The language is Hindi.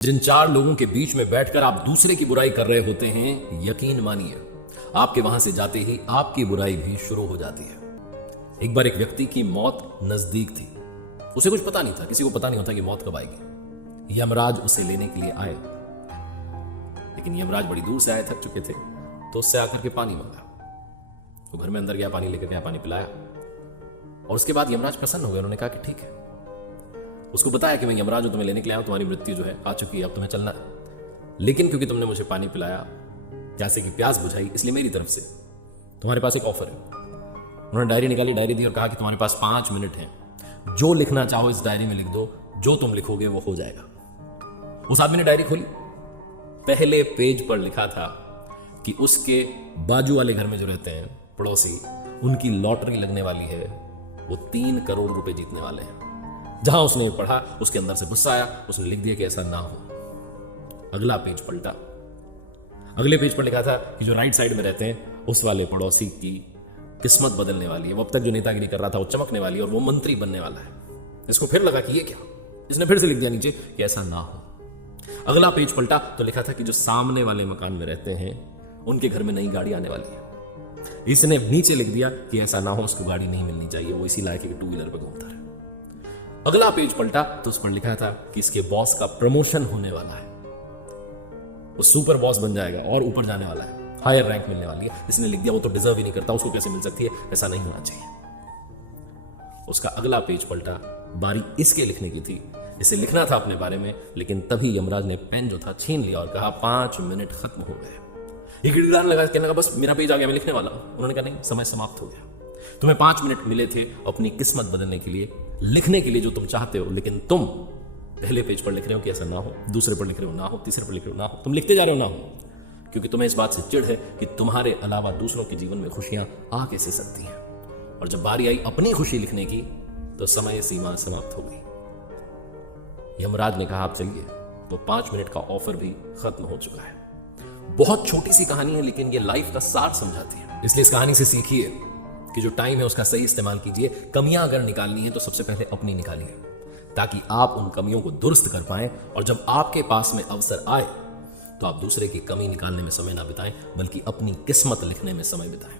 जिन चार लोगों के बीच में बैठकर आप दूसरे की बुराई कर रहे होते हैं, यकीन मानिए आपके वहां से जाते ही आपकी बुराई भी शुरू हो जाती है। एक बार एक व्यक्ति की मौत नजदीक थी। उसे कुछ पता नहीं था, किसी को पता नहीं होता कि मौत कब आएगी। यमराज उसे लेने के लिए आए, लेकिन यमराज बड़ी दूर से आए, थक चुके थे, तो उससे आकर के पानी मांगा। वो घर में अंदर गया, पानी लेकर गया, पानी पिलाया, और उसके बाद यमराज प्रसन्न हो गए। उन्होंने कहा कि ठीक है। उसको बताया कि मैं यमराज हूं, तुम्हें लेने के लिए आया हूं, तुम्हारी मृत्यु जो है आ चुकी है, अब तुम्हें चलना है। लेकिन क्योंकि तुमने मुझे पानी पिलाया, प्यासे की प्यास बुझाई, इसलिए मेरी तरफ से तुम्हारे पास एक ऑफर है। उन्होंने डायरी निकाली, डायरी दी और कहा कि तुम्हारे पास 5 मिनट हैं, जो लिखना चाहो इस डायरी में लिख दो, जो तुम लिखोगे वो हो जाएगा। उस आदमी ने डायरी खोली, पहले पेज पर लिखा था कि उसके बाजू वाले घर में जो रहते हैं पड़ोसी, उनकी लॉटरी लगने वाली है, वो 3 करोड़ रुपए जीतने वाले हैं। जहां उसने पढ़ा उसके अंदर से गुस्सा आया, उसने लिख दिया कि ऐसा ना हो। अगला पेज पलटा, अगले पेज पर लिखा था कि जो राइट साइड में रहते हैं उस वाले पड़ोसी की किस्मत बदलने वाली है, वो अब तक जो नेतागिरी कर रहा था वो चमकने वाली है और वो मंत्री बनने वाला है। इसको फिर लगा कि ये क्या, इसने फिर से लिख दिया नीचे कि ऐसा ना हो। अगला पेज पलटा तो लिखा था कि जो सामने वाले मकान में रहते हैं उनके घर में नई गाड़ी आने वाली है। इसने नीचे लिख दिया कि ऐसा ना हो, उसको गाड़ी नहीं मिलनी चाहिए, वो इसी लायक है कि 2 व्हीलर पर घूमता रहे। अगला पेज पलटा तो उस पर लिखा था कि इसके बॉस का प्रमोशन होने वाला है, वो सुपर बॉस बन जाएगा और ऊपर जाने वाला है, हायर रैंक मिलने वाली है। इसने लिख दिया वो तो डिजर्व ही नहीं करता, उसको कैसे मिल सकती है, ऐसा नहीं होना चाहिए। उसका अगला पेज पलटा, बारी इसके लिखने की थी, इसे लिखना था अपने बारे में, लेकिन तभी यमराज ने पेन जो था छीन लिया और कहा 5 मिनट खत्म हो गए। ये गिड़गिड़ाने लगा, कहने लगा बस मेरा पेज आ गया, मैं लिखने वाला हूं। उन्होंने कहा नहीं, समय समाप्त हो गया। तुम्हें 5 मिनट मिले थे अपनी किस्मत बदलने के लिए, लिखने के लिए जो तुम चाहते हो, लेकिन तुम पहले पेज पर लिख रहे हो कि ऐसा ना हो, दूसरे पर लिख रहे हो ना हो, तीसरे पर लिख रहे हो ना हो, तुम लिखते जा रहे हो ना हो, क्योंकि तुम्हें इस बात से चिढ़ है कि तुम्हारे अलावा दूसरों के जीवन में खुशियां आ कैसे सकती हैं। और जब बारी आई अपनी खुशी लिखने की तो समय सीमा समाप्त हो गई। यमराज ने कहा आप चलिए, तो 5 मिनट का ऑफर भी खत्म हो चुका है। बहुत छोटी सी कहानी है, लेकिन ये लाइफ का सार समझाती है। इसलिए इस कहानी से सीखिए कि जो टाइम है उसका सही इस्तेमाल कीजिए। कमियां अगर निकालनी है तो सबसे पहले अपनी निकालिए, ताकि आप उन कमियों को दुरुस्त कर पाएं, और जब आपके पास में अवसर आए तो आप दूसरे की कमी निकालने में समय ना बिताएं, बल्कि अपनी किस्मत लिखने में समय बिताएं।